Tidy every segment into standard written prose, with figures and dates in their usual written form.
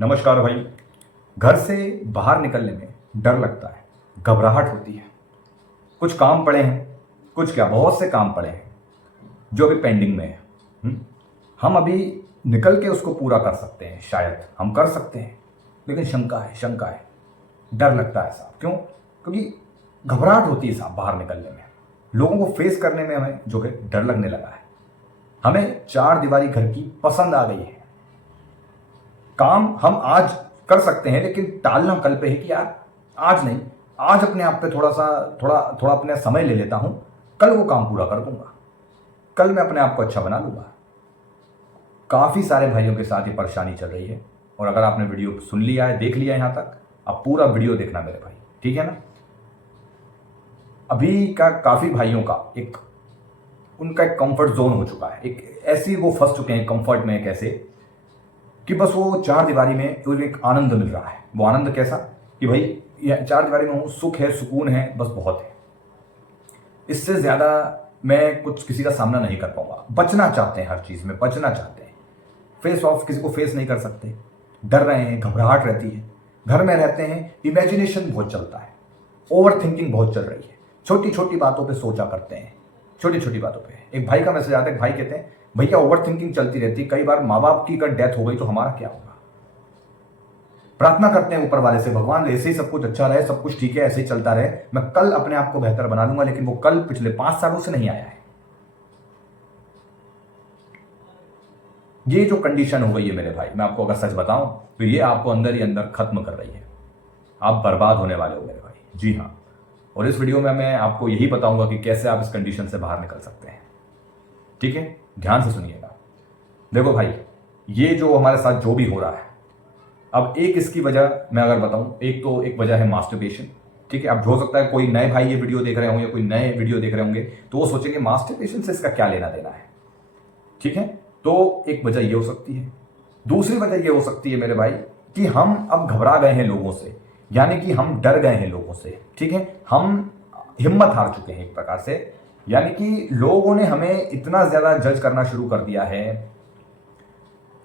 नमस्कार भाई। घर से बाहर निकलने में डर लगता है, घबराहट होती है। कुछ काम पड़े हैं, कुछ क्या बहुत से काम पड़े हैं जो अभी पेंडिंग में है। हम अभी निकल के उसको पूरा कर सकते हैं, शायद हम कर सकते हैं, लेकिन शंका है, डर लगता है साहब। क्यों? क्योंकि घबराहट होती है साहब बाहर निकलने में, लोगों को फेस करने में हमें जो है डर लगने लगा है। हमें चार दीवारी घर की पसंद आ गई है। काम हम आज कर सकते हैं, लेकिन टालना कल पे है कि यार आज नहीं, आज अपने आप पे थोड़ा अपने समय ले लेता हूं, कल वो काम पूरा कर दूंगा, कल मैं अपने आप को अच्छा बना लूंगा। काफी सारे भाइयों के साथ ये परेशानी चल रही है। और अगर आपने वीडियो सुन लिया है, देख लिया है यहां तक, अब पूरा वीडियो देखना मेरे भाई, ठीक है ना। अभी का काफी भाइयों का उनका एक कंफर्ट जोन हो चुका है, एक ऐसी वो फंस चुके हैं कंफर्ट में, कैसे कि बस वो चार दीवारी में तो एक आनंद मिल रहा है। वो आनंद कैसा कि भाई ये चार दीवारी में हूं, सुख है, सुकून है, बस बहुत है, इससे ज्यादा मैं कुछ किसी का सामना नहीं कर पाऊंगा। बचना चाहते हैं, हर चीज में बचना चाहते हैं, फेस ऑफ किसी को फेस नहीं कर सकते, डर रहे हैं, घबराहट रहती है, घर में रहते हैं, इमेजिनेशन बहुत चलता है, ओवर थिंकिंग बहुत चल रही है, छोटी छोटी बातों पे सोचा करते हैं, छोटी छोटी बातों पे। एक भाई का मैसेज आता है, एक भाई कहते हैं भैया ओवर थिंकिंग चलती रहती, कई बार माँ बाप की अगर डेथ हो गई तो हमारा क्या होगा। प्रार्थना करते हैं ऊपर वाले से, भगवान ऐसे ही सब कुछ अच्छा रहे, सब कुछ ठीक है, ऐसे ही चलता रहे, मैं कल अपने आप को बेहतर बना लूंगा, लेकिन वो कल पिछले 5 सालों से नहीं आया है। ये जो कंडीशन हो गई है मेरे भाई, मैं आपको अगर सच बताऊं तो ये आपको अंदर ही अंदर खत्म कर रही है। आप बर्बाद होने वाले हो मेरे भाई, जी हाँ। और इस वीडियो में मैं आपको यही बताऊंगा कि कैसे आप इस कंडीशन से बाहर निकल सकते हैं, ठीक है। ध्यान से सुनिएगा। देखो भाई, ये जो हमारे साथ जो भी हो रहा है, अब एक इसकी वजह मैं अगर बताऊं, एक वजह है मास्टरबेशन, ठीक है। अब हो सकता है कोई नए भाई ये वीडियो देख रहे होंगे, कोई नए वीडियो देख रहे होंगे, तो वो सोचेंगे मास्टरबेशन से इसका क्या लेना देना है, ठीक है। तो एक वजह ये हो सकती है। दूसरी वजह ये हो सकती है मेरे भाई कि हम अब घबरा गए हैं लोगों से, यानी कि हम डर गए हैं लोगों से, ठीक है। हम हिम्मत हार चुके हैं एक प्रकार से, यानी कि लोगों ने हमें इतना ज्यादा जज करना शुरू कर दिया है।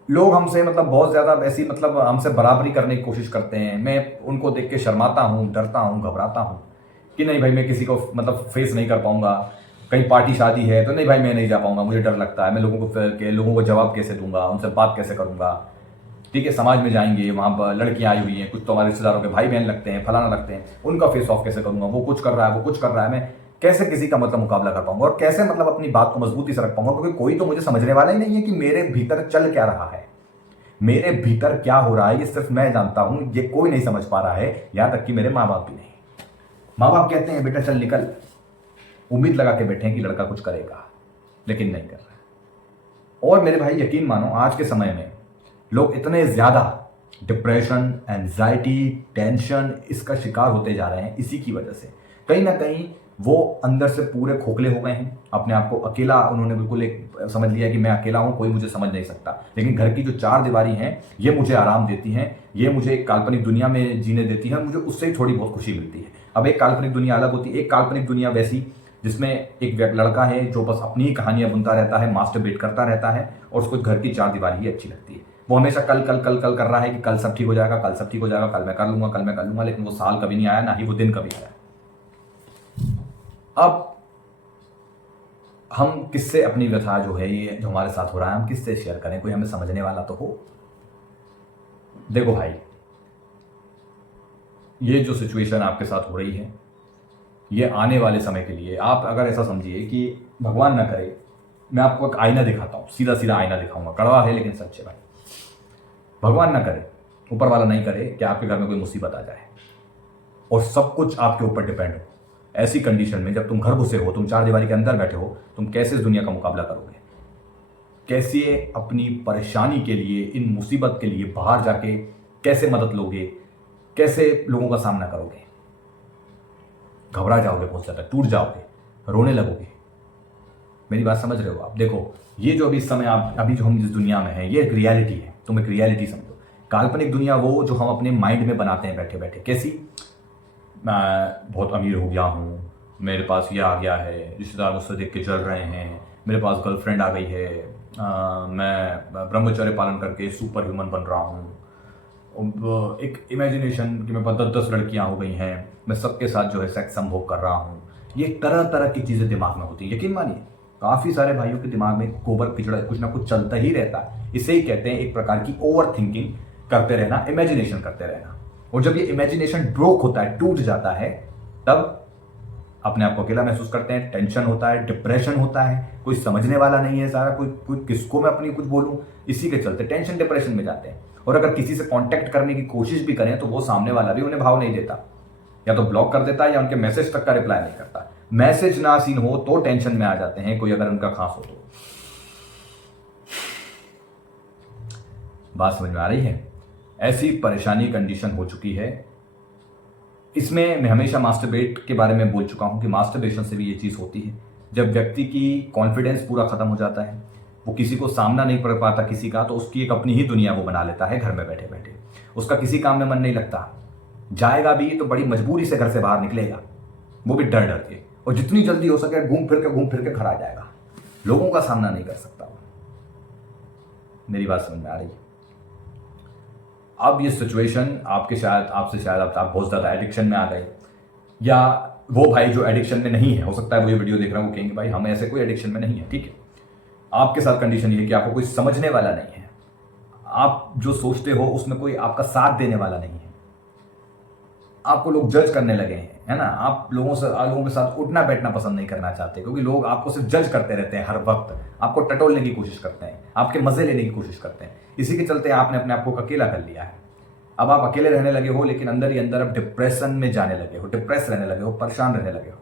लोग हमसे बहुत ज्यादा ऐसी हमसे बराबरी करने की कोशिश करते हैं। मैं उनको देख के शर्माता हूं, डरता हूं, घबराता हूं कि नहीं भाई मैं किसी को फेस नहीं कर पाऊंगा। कहीं पार्टी शादी है तो नहीं भाई मैं नहीं जा पाऊंगा, मुझे डर लगता है, मैं लोगों को जवाब कैसे दूंगा, उनसे बात कैसे करूंगा, ठीक है। समाज में जाएंगे, वहां पर लड़कियां आई हुई हैं, कुछ तो हमारे रिश्तेदारों के भाई बहन लगते हैं, फलाना लगते हैं, उनका फेस ऑफ कैसे करूंगा, वो कुछ कर रहा है, वो कुछ कर रहा है, मैं कैसे किसी का मुकाबला कर पाऊंगा, और कैसे अपनी बात को मजबूती से रख पाऊंगा, क्योंकि कोई तो मुझे समझने वाला ही नहीं है कि मेरे भीतर चल क्या रहा है, मेरे भीतर क्या हो रहा है, ये सिर्फ मैं जानता हूं, ये कोई नहीं समझ पा रहा है, यहां तक कि मेरे माँ बाप भी नहीं। माँ बाप कहते हैं बेटा चल निकल, उम्मीद लगा के बैठे हैं कि लड़का कुछ करेगा, लेकिन नहीं कर रहा। और मेरे भाई यकीन मानो, आज के समय में लोग इतने ज्यादा डिप्रेशन, एंजाइटी, टेंशन इसका शिकार होते जा रहे हैं, इसी की वजह से कहीं ना कहीं वो अंदर से पूरे खोखले हो गए हैं। अपने आप को अकेला उन्होंने बिल्कुल एक समझ लिया कि मैं अकेला हूं, कोई मुझे समझ नहीं सकता। लेकिन घर की जो चार दीवारी हैं ये मुझे आराम देती हैं, ये मुझे एक काल्पनिक दुनिया में जीने देती है, मुझे उससे ही थोड़ी बहुत खुशी मिलती है। अब एक काल्पनिक दुनिया अलग होती है, एक काल्पनिक दुनिया वैसी जिसमें एक लड़का है जो बस अपनी ही कहानियां बुनता रहता है, मास्टरबेट करता रहता है, और उसको घर की चार दीवारी ही अच्छी लगती है। वो हमेशा कल कल कल कल कर रहा है कि कल सब ठीक हो जाएगा, कल सब ठीक हो जाएगा, कल मैं कर लूंगा, कल मैं कर लूंगा, लेकिन वो साल कभी नहीं आया, ना ही वो दिन कभी आया। अब हम किससे अपनी व्यथा जो है, ये जो हमारे साथ हो रहा है, हम किससे शेयर करें, कोई हमें समझने वाला तो हो। देखो भाई, ये जो सिचुएशन आपके साथ हो रही है, ये आने वाले समय के लिए आप अगर ऐसा समझिए कि भगवान ना करे, मैं आपको एक आईना दिखाता हूं, सीधा सीधा आईना दिखाऊंगा, कड़वा है लेकिन सच है भाई। भगवान ना करे, ऊपर वाला नहीं करे कि आपके घर में कोई मुसीबत आ जाए और सब कुछ आपके ऊपर डिपेंड हो। ऐसी कंडीशन में जब तुम घर घुसे हो, तुम चार दीवारी के अंदर बैठे हो, तुम कैसे इस दुनिया का मुकाबला करोगे, कैसे अपनी परेशानी के लिए, इन मुसीबत के लिए बाहर जाके कैसे मदद लोगे, कैसे लोगों का सामना करोगे। घबरा जाओगे, बहुत ज्यादा टूट जाओगे, रोने लगोगे। मेरी बात समझ रहे हो आप? देखो, ये जो अभी इस समय आप अभी जो हम जिस दुनिया में हैं, ये एक रियलिटी है, तुम एक रियलिटी समझो। काल्पनिक दुनिया वो जो हम अपने माइंड में बनाते हैं बैठे बैठे। कैसी? मैं बहुत अमीर हो गया हूँ, मेरे पास ये आ गया है, रिश्तेदार मुझसे देख के जल रहे हैं, मेरे पास गर्लफ्रेंड आ गई है, मैं ब्रह्मचर्य पालन करके सुपर ह्यूमन बन रहा हूँ, एक इमेजिनेशन कि मेरे पास 10-10 लड़कियां हो गई हैं, मैं सबके साथ जो है सेक्स संभोग कर रहा हूँ, ये तरह तरह की चीज़ें दिमाग में होती हैं। यकीन मानिए काफ़ी सारे भाइयों के दिमाग में गोबर पिछड़ा कुछ ना कुछ चलता ही रहता है। इसे ही कहते हैं एक प्रकार की ओवर थिंकिंग करते रहना, इमेजिनेशन करते रहना। और जब ये इमेजिनेशन ब्रोक होता है, टूट जाता है, तब अपने आप को अकेला महसूस करते हैं, टेंशन होता है, डिप्रेशन होता है, कोई समझने वाला नहीं है सारा, कोई किसको मैं अपनी कुछ बोलूं, इसी के चलते टेंशन डिप्रेशन में जाते हैं। और अगर किसी से कांटेक्ट करने की कोशिश भी करें तो वो सामने वाला भी उन्हें भाव नहीं देता, या तो ब्लॉक कर देता है या उनके मैसेज तक का रिप्लाई नहीं करता। मैसेज ना सीन हो तो टेंशन में आ जाते हैं, कोई अगर उनका खास हो तो। बात समझ में आ रही है? ऐसी परेशानी कंडीशन हो चुकी है। इसमें मैं हमेशा मास्टरबेट के बारे में बोल चुका हूं कि मास्टरबेशन से भी ये चीज़ होती है। जब व्यक्ति की कॉन्फिडेंस पूरा खत्म हो जाता है, वो किसी को सामना नहीं कर पाता किसी का, तो उसकी एक अपनी ही दुनिया वो बना लेता है घर में बैठे बैठे। उसका किसी काम में मन नहीं लगता, जाएगा भी तो बड़ी मजबूरी से घर से बाहर निकलेगा, वो भी डर डर के, और जितनी जल्दी हो सके घूम फिर के घर आ जाएगा। लोगों का सामना नहीं कर सकता। मेरी बात समझ में आ रही है? अब ये सिचुएशन आपसे शायद आप बहुत ज़्यादा एडिक्शन में आ गए, या वो भाई जो एडिक्शन में नहीं है, हो सकता है वो ये वीडियो देख रहा है, वो कहेंगे भाई हम ऐसे कोई एडिक्शन में नहीं है, ठीक है। आपके साथ कंडीशन ये है कि आपको कोई समझने वाला नहीं है, आप जो सोचते हो उसमें कोई आपका साथ देने वाला नहीं है, आपको लोग जज करने लगे हैं, है ना। आप लोगों के साथ उठना बैठना पसंद नहीं करना चाहते, क्योंकि लोग आपको सिर्फ जज करते रहते हैं हर वक्त, आपको टटोलने की कोशिश करते हैं, आपके मजे लेने की कोशिश करते हैं। इसी के चलते आपने अपने आप को अकेला कर लिया है। अब आप अकेले रहने लगे हो, लेकिन अंदर ही अंदर अब डिप्रेशन में जाने लगे हो, डिप्रेस रहने लगे हो, परेशान रहने लगे हो,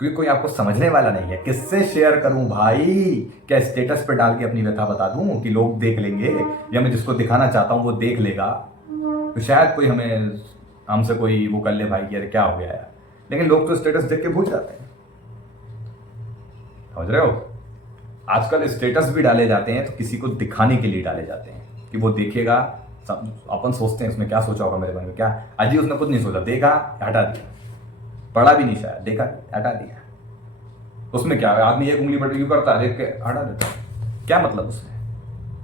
क्योंकि कोई आपको समझने वाला नहीं है। किससे शेयर करूं भाई? क्या स्टेटस पे डाल के अपनी व्यथा बता दूं कि लोग देख लेंगे, या मैं जिसको दिखाना चाहता हूं वो देख लेगा, तो शायद कोई हमसे कोई वो कर ले भाई यार क्या हो गया यार। लेकिन लोग तो स्टेटस देख के भूल जाते हैं, समझ रहे हो। आजकल स्टेटस भी डाले जाते हैं तो किसी को दिखाने के लिए डाले जाते हैं कि वो देखेगा। अपन सोचते हैं उसने क्या सोचा होगा मेरे मन में, क्या अजी उसने कुछ नहीं सोचा, देखा हटा दिया, पढ़ा भी नहीं शायद, देखा हटा दिया। उसमें क्या है, आदमी एक उंगली पर यूं करता है, देख के हटा देता है, क्या मतलब उसमें।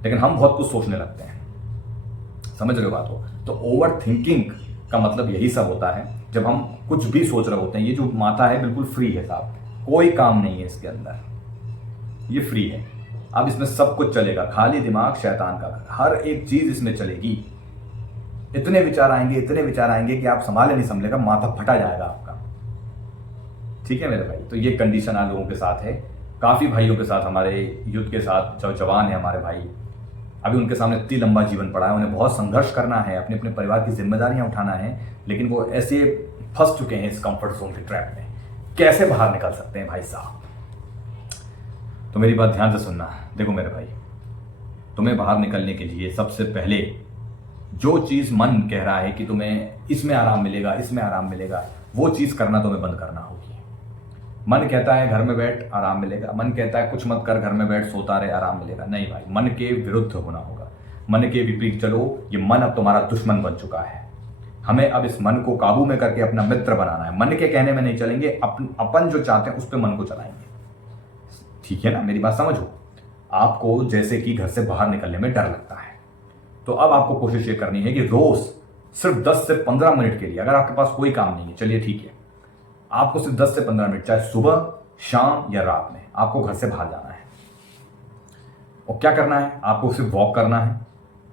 लेकिन हम बहुत कुछ सोचने लगते हैं, समझ रहे हो बात हो। तो ओवर थिंकिंग का मतलब यही सब होता है, जब हम कुछ भी सोच रहे होते हैं। ये जो माथा है बिल्कुल फ्री है साहब, कोई काम नहीं है इसके अंदर, ये फ्री है। अब इसमें सब कुछ चलेगा, खाली दिमाग शैतान का घर, हर एक चीज इसमें चलेगी। इतने विचार आएंगे कि आप संभाले नहीं संभलेगा, माथा फटा जाएगा आपका, ठीक है मेरे भाई। तो ये कंडीशन आप लोगों के साथ है, काफी भाइयों के साथ, हमारे यूथ के साथ, जो जवान है हमारे भाई, अभी उनके सामने इतनी लंबा जीवन पड़ा है, उन्हें बहुत संघर्ष करना है, अपने अपने परिवार की जिम्मेदारियां उठाना है, लेकिन वो ऐसे फंस चुके हैं इस कंफर्ट जोन के ट्रैप में। कैसे बाहर निकल सकते हैं भाई साहब? तो मेरी बात ध्यान से सुनना। देखो मेरे भाई, तुम्हें बाहर निकलने के लिए सबसे पहले जो चीज मन कह रहा है कि तुम्हें इसमें आराम मिलेगा, वो चीज करना तुम्हें बंद करना होगी। मन कहता है घर में बैठ आराम मिलेगा, मन कहता है कुछ मत कर, घर में बैठ सोता रहे आराम मिलेगा, नहीं भाई, मन के विरुद्ध होना होगा, मन के विपरीत चलो। ये मन अब तुम्हारा दुश्मन बन चुका है, हमें अब इस मन को काबू में करके अपना मित्र बनाना है। मन के कहने में नहीं चलेंगे, अपन जो चाहते हैं उस पर मन को चलाएंगे, ठीक है ना। मेरी बात समझो। आपको जैसे कि घर से बाहर निकलने में डर लगता है, तो अब आपको कोशिश ये करनी है कि रोज सिर्फ 10 से 15 मिनट के लिए, अगर आपके पास कोई काम नहीं है, चलिए ठीक है, आपको सिर्फ 10 से 15 मिनट, चाहे सुबह, शाम या रात में, आपको घर से बाहर जाना है। और क्या करना है? आपको सिर्फ वॉक करना है,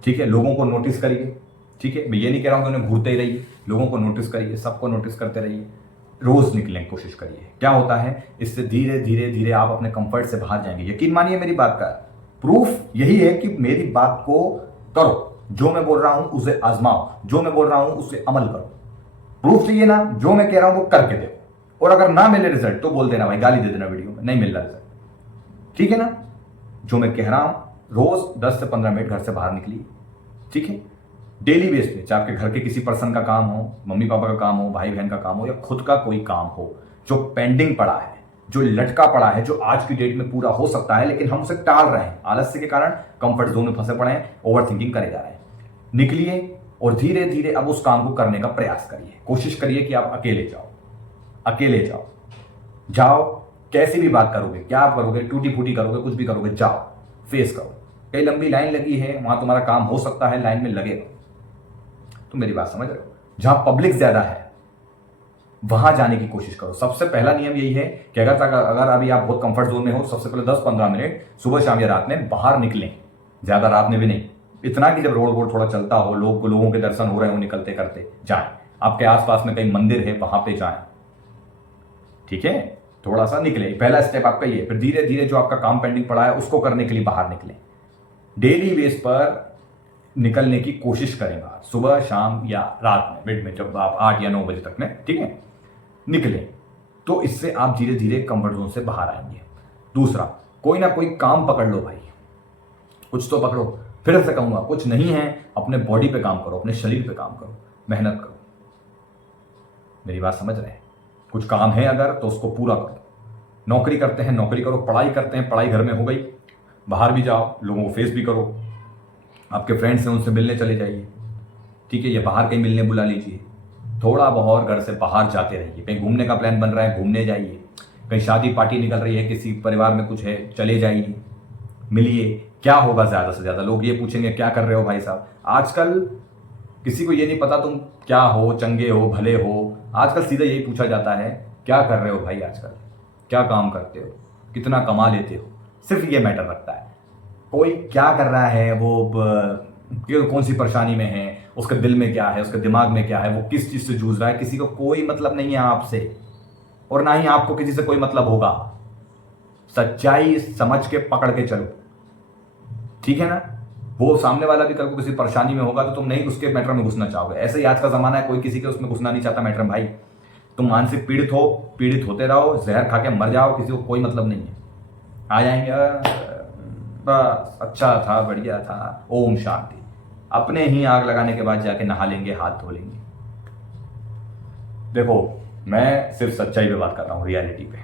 ठीक है। लोगों को नोटिस करिए, ठीक है। मैं ये नहीं कह रहा हूं कि उन्हें घूरते ही रहिए, लोगों को नोटिस करिए, सबको नोटिस करते रहिए, रोज निकलने की कोशिश करिए। क्या होता है, इससे धीरे धीरे धीरे आप अपने कंफर्ट से बाहर जाएंगे। यकीन मानिए मेरी बात का प्रूफ यही है कि मेरी बात को करो, जो मैं बोल रहा हूं उसे आजमाओ, जो मैं बोल रहा हूं उसे अमल करो। प्रूफ चाहिए ना, जो मैं कह रहा हूं वो करके देखो, और अगर ना मिले रिजल्ट तो बोल देना भाई, गाली दे देना वीडियो में, नहीं मिल रहा रिजल्ट, ठीक है ना। जो मैं कह रहा हूं, रोज 10 से 15 मिनट घर से बाहर निकलिए, ठीक है। डेली बेस पे, चाहे आपके घर के किसी पर्सन का काम हो, मम्मी पापा का काम हो, भाई बहन का काम हो, या खुद का कोई काम हो जो पेंडिंग पड़ा है, जो लटका पड़ा है, जो आज की डेट में पूरा हो सकता है, लेकिन हम उसे टाल रहे हैं आलस्य के कारण, कंफर्ट जोन में फंसे पड़े हैं, ओवर थिंकिंग करे जा रहे हैं। निकलिए और धीरे धीरे अब उस काम को करने का प्रयास करिए। कोशिश करिए कि आप अकेले जाओ, कैसी भी बात करोगे, क्या आप करोगे, टूटी फूटी करोगे, कुछ भी करोगे, जाओ, फेस करो। कई लंबी लाइन लगी है, वहां तुम्हारा काम हो सकता है, लाइन में लगेगा, तो मेरी बात समझ रहे हो, जहां पब्लिक ज्यादा है वहां जाने की कोशिश करो। सबसे पहला नियम यही है कि अगर अभी आप बहुत कंफर्ट जोन में हो, सबसे पहले 10-15 मिनट सुबह शाम या रात में बाहर निकलें, ज्यादा रात में भी नहीं, इतना कि जब रोड वोड थोड़ा चलता हो, लोगों के दर्शन हो रहे हो निकलते करते, जाएं। आपके आसपास में कहीं मंदिर है वहां पे जाएं, ठीक है, थोड़ा सा निकले। पहला स्टेप आपका ये। फिर धीरे धीरे जो आपका काम पेंडिंग पड़ा है उसको करने के लिए बाहर निकलें। डेली बेस पर निकलने की कोशिश करें बाहर, सुबह शाम या रात में, मिड में, जब आप 8 या 9 बजे तक में, ठीक है, निकले। तो इससे आप धीरे धीरे कंफर्ट जोन से बाहर आएंगे। दूसरा, कोई ना कोई काम पकड़ लो भाई, कुछ तो पकड़ो। फिर से कहूंगा, कुछ नहीं है, अपने बॉडी पे काम करो, अपने शरीर पे काम करो, मेहनत करो। मेरी बात समझ रहे हैं? कुछ काम है अगर तो उसको पूरा करो। नौकरी करते हैं नौकरी करो, पढ़ाई करते हैं पढ़ाई घर में हो गई, बाहर भी जाओ, लोगों को फेस भी करो। आपके फ्रेंड्स हैं उनसे मिलने चले जाइए, ठीक है, या बाहर कहीं मिलने बुला लीजिए। थोड़ा बहुत घर से बाहर जाते रहिए। कहीं घूमने का प्लान बन रहा है, घूमने जाइए। कहीं शादी पार्टी निकल रही है, किसी परिवार में कुछ है, चले जाइए, मिलिए। क्या होगा ज्यादा से ज्यादा? लोग ये पूछेंगे क्या कर रहे हो भाई साहब। आजकल किसी को ये नहीं पता तुम क्या हो, चंगे हो, भले हो। आजकल सीधा यही पूछा जाता है क्या कर रहे हो भाई, आजकल क्या काम करते हो, कितना कमा लेते हो। सिर्फ ये मैटर रखता है। कोई क्या कर रहा है, वो कौन सी परेशानी में है, उसके दिल में क्या है, उसके दिमाग में क्या है, वो किस चीज से जूझ रहा है, किसी को कोई मतलब नहीं है आपसे, और ना ही आपको किसी से कोई मतलब होगा। सच्चाई समझ के पकड़ के चलो, ठीक है ना। वो सामने वाला भी कल को किसी परेशानी में होगा तो तुम नहीं उसके मैटर में घुसना चाहोगे। ऐसे ही आज का जमाना है, कोई किसी के उसमें घुसना नहीं चाहता मैटर में। भाई तुम मानसिक पीड़ित हो, पीड़ित होते रहो, जहर खा के मर जाओ, किसी को कोई मतलब नहीं है। आ जाएंगे बस अच्छा था, बढ़िया था, ओम शांति। अपने ही आग लगाने के बाद जाके नहा लेंगे, हाथ धो लेंगे। देखो, मैं सिर्फ सच्चाई पे बात कर रहा हूं, रियलिटी पे।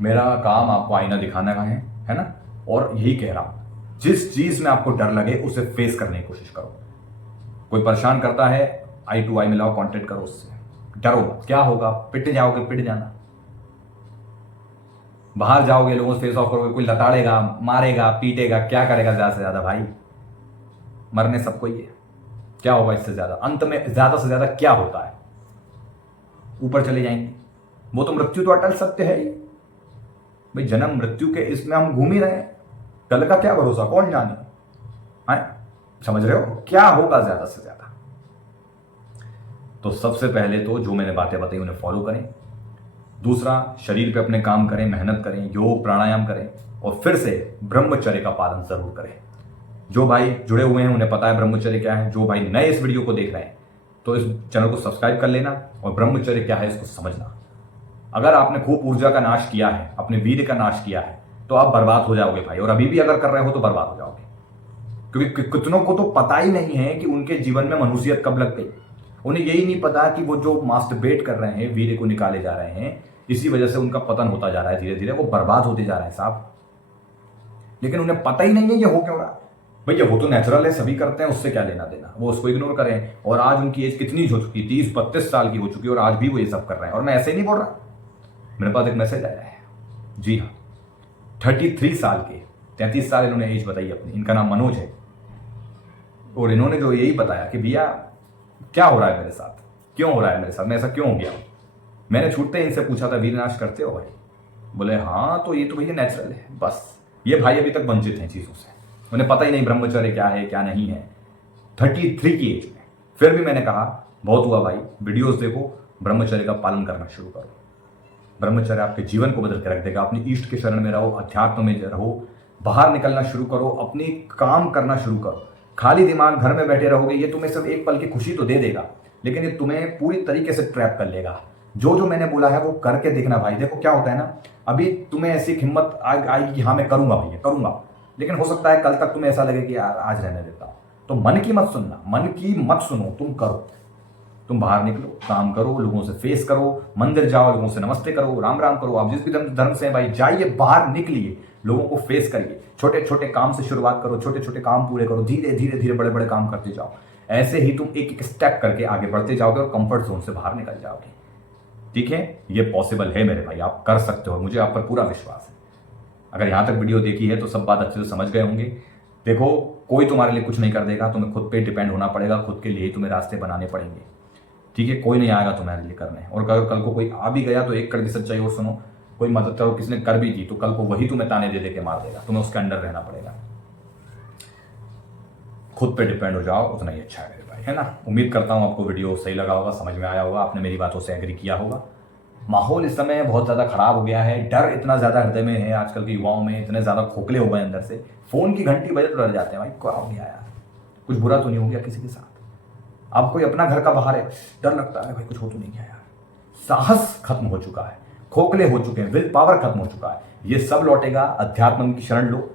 मेरा काम आपको आईना दिखाना का है ना, और यही कह रहा हूं, जिस चीज में आपको डर लगे उसे फेस करने की कोशिश करो। कोई परेशान करता है, आई टू आई मिलाओ, कांटेक्ट करो उससे, डरो मत। क्या होगा? पिट जाओगे, पिट जाना। बाहर जाओगे, लोगों से फेस ऑफ करोगे, कोई लताड़ेगा, मारेगा, पीटेगा, क्या करेगा ज्यादा से ज्यादा? भाई मरने सबको ही है, क्या होगा इससे ज्यादा? अंत में ज्यादा से ज्यादा क्या होता है? ऊपर चले जाएंगे। वो तो मृत्यु तो अटल सत्य है ही भाई, जन्म मृत्यु के इसमें हम घूम ही रहे हैं। कल का क्या भरोसा, कौन जाने। समझ रहे हो? क्या होगा ज्यादा से ज्यादा? तो सबसे पहले तो जो मैंने बातें बताई उन्हें फॉलो करें। दूसरा, शरीर पे अपने काम करें, मेहनत करें, योग प्राणायाम करें, और फिर से ब्रह्मचर्य का पालन जरूर करें। जो भाई जुड़े हुए हैं उन्हें पता है ब्रह्मचर्य क्या है। जो भाई नए इस वीडियो को देख रहे हैं तो इस चैनल को सब्सक्राइब कर लेना और ब्रह्मचर्य क्या है इसको समझना। अगर आपने खूब ऊर्जा का नाश किया है, अपने वीर्य का नाश किया है, तो आप बर्बाद हो जाओगे भाई। और अभी भी अगर कर रहे हो तो बर्बाद हो जाओगे, क्योंकि कितनों को तो पता ही नहीं है कि उनके जीवन में मनुष्यत कब लग गई। उन्हें यही नहीं पता कि वो जो मास्टरबेट कर रहे हैं, वीर्य को निकाले जा रहे हैं, इसी वजह से उनका पतन होता जा रहा है, धीरे धीरे वो बर्बाद होते जा रहे हैं साहब। लेकिन उन्हें पता ही नहीं है ये हो क्यों रहा है। भैया वो तो नेचुरल है, सभी करते हैं, उससे क्या लेना देना, वो उसको इग्नोर करें। और आज उनकी एज कितनी हो चुकी, 30-32 साल की हो चुकी है, और आज भी वो ये सब कर रहे हैं। और मैं ऐसे ही नहीं बोल रहा, मेरे पास एक मैसेज आया है। जी हाँ, 33 साल के, 33 साल इन्होंने एज बताई अपनी। इनका नाम मनोज है, और इन्होंने जो यही बताया कि भैया क्या हो रहा है मेरे साथ, क्यों हो रहा है मेरे साथ, मैं ऐसा क्यों हो गया हूं। मैंने छूटते ही इनसे पूछा था वीरनाश करते हो भाई? बोले हाँ, तो ये तो भैया नेचुरल है। बस ये भाई अभी तक वंचित हैं चीजों से, उन्हें पता ही नहीं ब्रह्मचर्य क्या है क्या नहीं है, 33 की एज में। फिर भी मैंने कहा बहुत हुआ भाई, वीडियोस देखो, ब्रह्मचर्य का पालन करना शुरू करो। ब्रह्मचर्य आपके जीवन को बदल के रख देगा। अपनी इष्ट के शरण में रहो, अध्यात्म में रहो, बाहर निकलना शुरू करो, अपनी काम करना शुरू करो। खाली दिमाग घर में बैठे रहोगे, ये तुम्हें सिर्फ एक पल की खुशी तो दे देगा, लेकिन ये तुम्हें पूरी तरीके से ट्रैप कर लेगा। जो मैंने बोला है वो करके देखना भाई। देखो क्या होता है ना, अभी तुम्हें ऐसी हिम्मत आएगी कि हाँ मैं करूंगा भैया करूंगा, लेकिन हो सकता है कल तक तुम्हें ऐसा लगे कि यार आज रहने देता हूं। तो मन की मत सुनना, मन की मत सुनो, तुम करो। तुम बाहर निकलो, काम करो, लोगों से फेस करो, मंदिर जाओ, लोगों से नमस्ते करो, राम राम करो। आप जिस भी धर्म से हैं भाई, जाइए बाहर निकलिए, लोगों को फेस करिए। छोटे छोटे काम से शुरुआत करो, छोटे छोटे काम पूरे करो, धीरे धीरे धीरे बड़े बड़े काम करते जाओ। ऐसे ही तुम एक एक स्टेप करके आगे बढ़ते जाओगे और कंफर्ट जोन से बाहर निकल जाओगे। ठीक है, ये पॉसिबल है मेरे भाई, आप कर सकते हो, मुझे आप पर पूरा विश्वास है। अगर यहां तक वीडियो देखी है तो सब बात अच्छे से समझ गए होंगे। देखो, कोई तुम्हारे लिए कुछ नहीं कर देगा, तुम्हें खुद पे डिपेंड होना पड़ेगा, खुद के लिए ही तुम्हें रास्ते बनाने पड़ेंगे। ठीक है, कोई नहीं आएगा तुम्हारे लिए करने। और अगर कल को कोई आ भी गया तो एक कड़वी सच्चाई और सुनो, कोई मदद करो, किसी ने कर भी दी तो कल को वही तुम्हें ताने दे के मार देगा, तुम्हें उसके अंडर रहना पड़ेगा। खुद पे डिपेंड हो जाओ, उतना ही अच्छा है मेरे भाई, है ना। उम्मीद करता हूँ आपको वीडियो सही लगा होगा, समझ में आया होगा, आपने मेरी बातों से एग्री किया होगा। माहौल इस समय बहुत ज़्यादा खराब हो गया है, डर इतना ज़्यादा हृदय में है, आजकल के युवाओं में इतने ज़्यादा खोखले हो गए अंदर से, फ़ोन की घंटी बजे तो डर जाते हैं भाई, क्या हो गया यार, कुछ बुरा तो नहीं हो गया किसी के साथ। अब कोई अपना घर का बाहर है, डर लगता है भाई कुछ हो तो नहीं गया यार। साहस खत्म हो चुका है, खोखले हो चुके हैं, विल पावर खत्म हो चुका है। ये सब लौटेगा, अध्यात्म की शरण लो,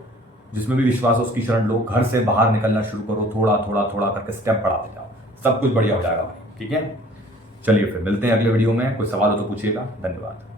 जिसमें भी विश्वास है उसकी शरण लो, घर से बाहर निकलना शुरू करो, थोड़ा थोड़ा थोड़ा करके स्टेप बढ़ाते जाओ, सब कुछ बढ़िया हो जाएगा भाई। ठीक है, चलिए फिर मिलते हैं अगले वीडियो में। कोई सवाल हो तो पूछिएगा। धन्यवाद।